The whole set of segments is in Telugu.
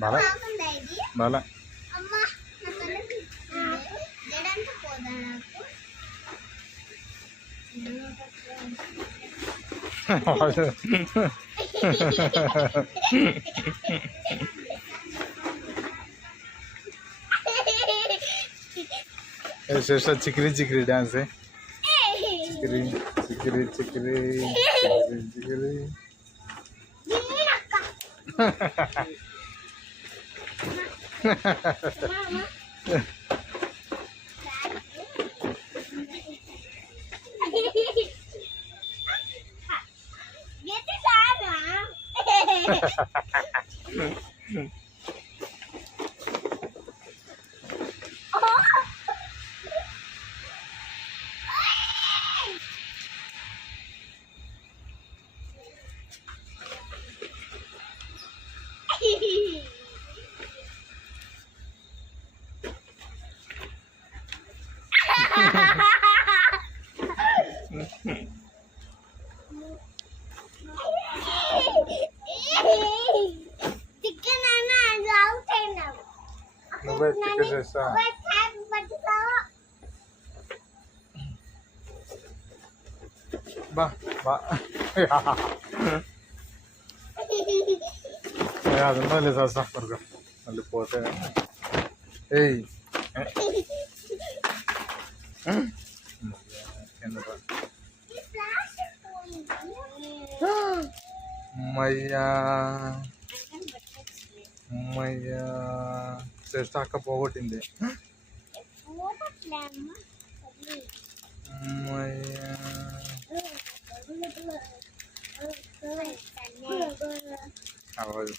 బాలా బాలా ऐसा चिकरी चिकरी डांस है चिकरी चिकरी चिकरी चिकरी నువ్వే టికెట్ చేస్తా బా బా అదంతా లేదు చేస్తా పడుకో మళ్ళీ పోతే ఏయ్ అమ్మయ్యా అమ్మయ్యా శ్రేష్ఠ అక్క పోగొట్టింది అమ్మయ్యా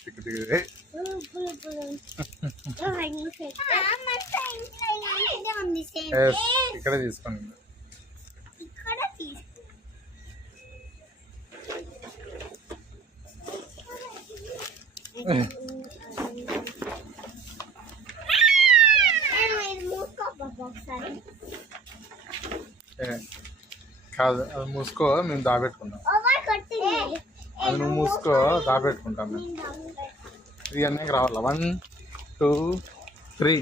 టికెట్ ఇక్కడే తీసుకోండి కాదు అది మూసుకో మేము దాబెట్టుకుంటాం అది నువ్వు మూసుకో దాబెట్టుకుంటాం మేము 3 అన్నకి రావాలా 1 2 3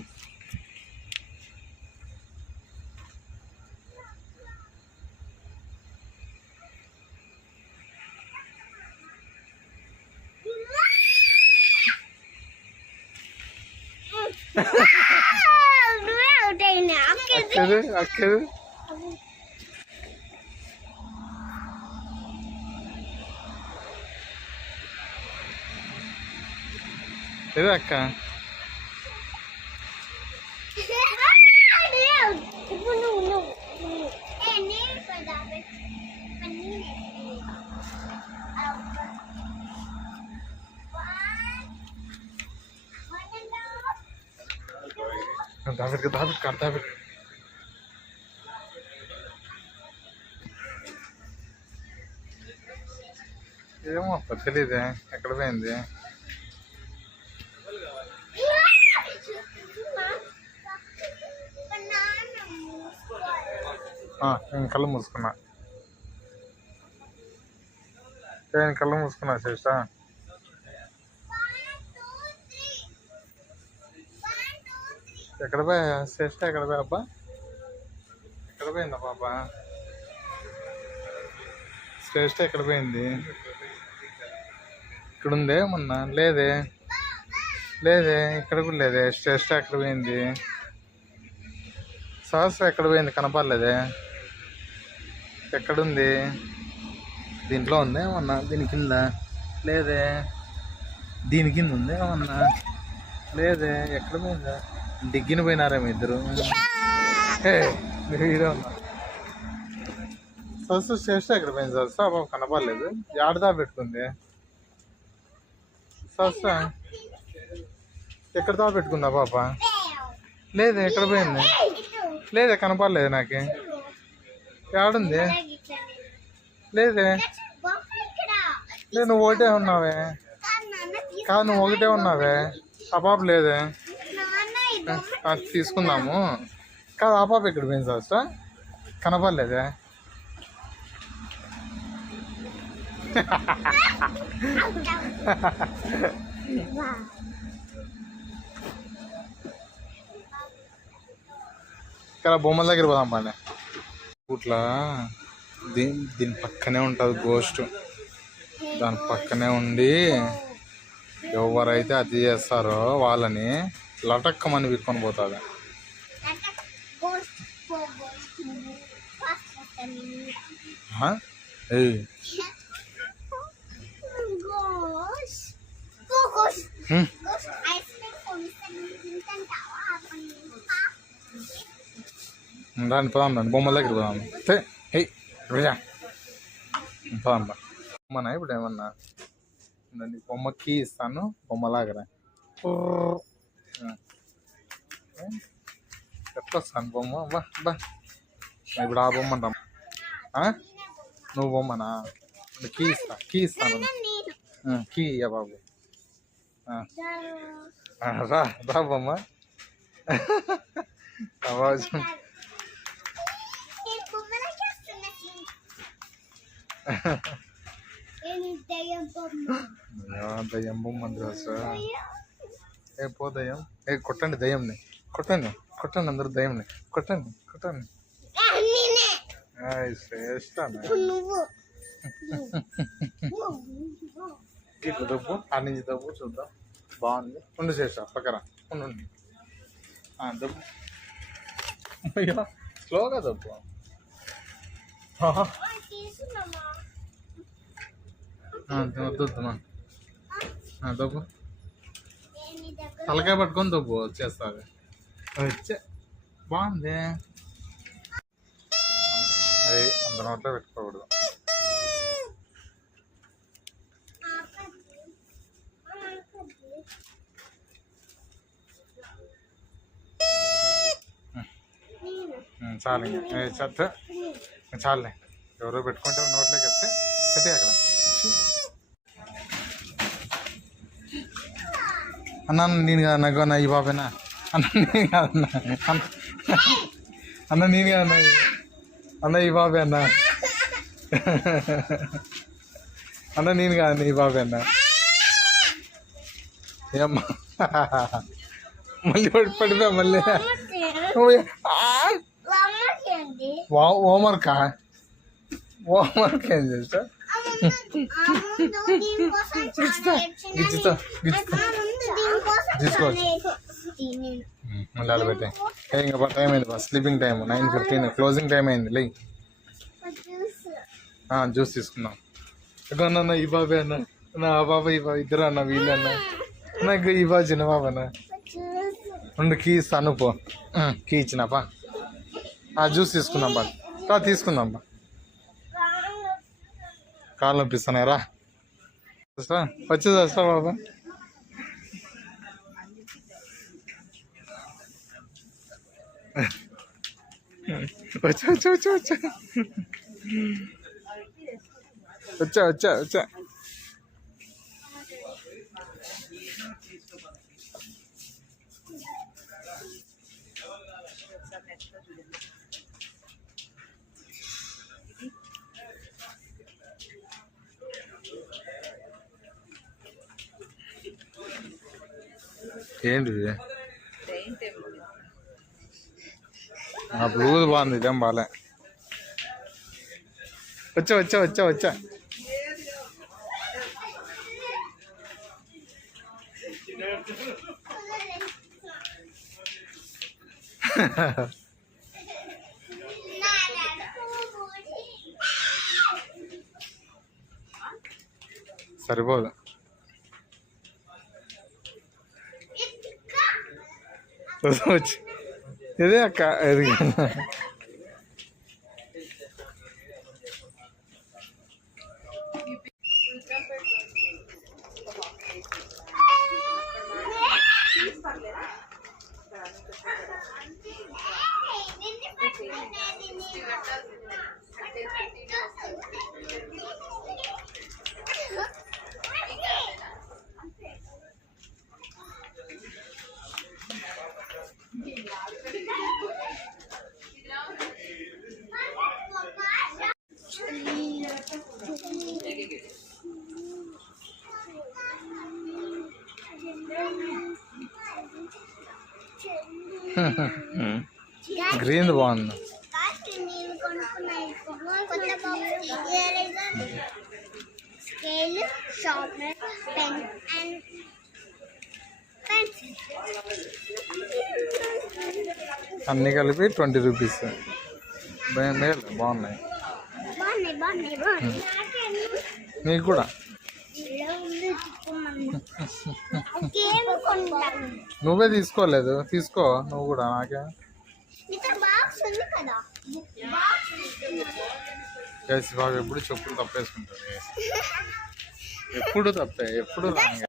అక్కదు ఏదో అక్క దాబెట్టు దాబెట్టు ఏమో అప్ప తెలీదే ఎక్కడ పోయింది నేను కళ్ళు మూసుకున్నా శ్రేష్ట ఎక్కడ పోయా శ్రేష్ట ఎక్కడ పోయా అబ్బా ఎక్కడ పోయిందా పాప శ్రేష్ట ఎక్కడ పోయింది ఇక్కడ ఉందే మొన్న లేదే ఇక్కడ కూడా లేదే శ్రేష్ట ఎక్కడ పోయింది సహస్ర ఎక్కడ పోయింది కనపడలేదే ఎక్కడుంది దీంట్లో ఉందే మొన్న దీని కింద లేదే దీని కింద ఉందే మొన్న లేదే ఎక్కడ పోయిందా డిగ్గిన పోయినారేమో ఇద్దరు మీరే ఉన్నారు సరస్సు శ్రేష్ట ఎక్కడ పోయింది సరస్సు బాబు కనపడలేదు ఏడదా పెట్టుకుంది సరస్సు ఎక్కడ దా పెట్టుకుందా పాప లేదే ఎక్కడ పోయింది లేదే కనపడలేదు నాకు ఏడుంది లేదే నువ్వు ఒకటే ఉన్నావే కాదు నువ్వు ఒకటే ఉన్నావే ఆ పాప లేదే తీసుకుందాము కాదు ఆ పాప ఎక్కడ పోయింది సరస్సు కనపడలేదే ఇక్కడ బొమ్మల దగ్గర పోదాం పండి. ఇట్లా దీని పక్కనే ఉంటుంది గోస్ట్. దాని పక్కనే ఉండి ఎవరైతే అది చేస్తారో వాళ్ళని లటక్కమని విక్కొని పోతుంది. దాన్ని పదాం రండి, బొమ్మల దగ్గర పోదాం. పదాం బొమ్మనా ఇప్పుడు ఏమన్నా బొమ్మకి ఇస్తాను, బొమ్మలాగరా ఎట్లా వస్తాను బొమ్మ. బా బా ఇప్పుడు ఆ బొమ్మ అంటాం. నువ్వు బొమ్మనా? కీ ఇస్తాను కీ ఇయ్య బాబు. రా రా బొమ్మ. దయ్యం బొమ్మ సార్. ఏ పో దయ్యం. ఏ కొట్టండి దయ్యంని, కొట్టండి కొట్టండి అందరు దయ్యంని కొట్టండి కొట్టండి. శ్రేష్ట ఇట్లా దబ్బు, ఆ నుంచి దబ్బు చూద్దాం. బాగుంది. ఉండు శ్రేష్ట పక్కన ఉండండి. దబ్బు అయ్యో స్లోగా దబ్బు. వద్దొద్దుమా దబ్బు. తలకాయ పట్టుకొని దబ్బు వచ్చేస్తుంది. వచ్చే బాగుంది. అది అంత నోట్లో పెట్టుకోకూడదు. చాలు చెత్త చాలులే. ఎవరో పెట్టుకుంటారు నోట్లోకి వస్తే పెట్టే అక్కడ. అన్న నేను కాదన్నా అన్న ఈ బాబేనా? అన్న నేను కాదన్నా అన్న నేను కాదన్నా అన్న ఈ బాబే అన్న. అన్న నేను కాదన్న ఈ బాబే అన్న. ఏమ్మా మళ్ళీ పడిపోయా మళ్ళీ. హోంవర్కా? హోంవర్క్ ఏం చేస్తా? గిచ్చుతో తీసుకోవచ్చు. మళ్ళీ అలా పెట్టే. ఇంకా టైం అయింది bus, sleeping time 9:15, closing time అయింది. లే జ్యూస్ తీసుకుందాం. అన్న ఈ బాబే అన్న, ఆ బాబా ఈ బాబా ఇద్దరు అన్న, వీళ్ళు అన్న నాకు ఈ బాబు చిన్న బాబు అన్న. రెండు కీ ఇస్తాను పో. కీ ఇచ్చినాపా. జ్యూస్ తీసుకుందాం బా, తీసుకుందాం బా. కాళ్ళు నొప్పిస్తున్నాయి రా. వచ్చేది వస్తా బాబా. వచ్చా వచ్చా వచ్చా వచ్చా వచ్చా వచ్చా వచ్చా. ఏంటి ఆ బ్లూజ్ బాగుంది, ఇదేం బాలే. వచ్చా వచ్చా వచ్చా వచ్చా. సరిపోదు. వచ్చి ఇదే అక్క ఎదిగి గ్రీన్ బాగుంది. Scale, sharpener, pen and pencil. అన్నీ కలిపి 20 రూపీస్. మేలు బాగున్నాయి. నీకు కూడా నువ్వే తీసుకోలేదు, తీసుకో నువ్వు కూడా. నాకే బాబు ఎప్పుడు చెప్పులు తప్పేసుకుంటాడు. ఎప్పుడు తప్పే, ఎప్పుడు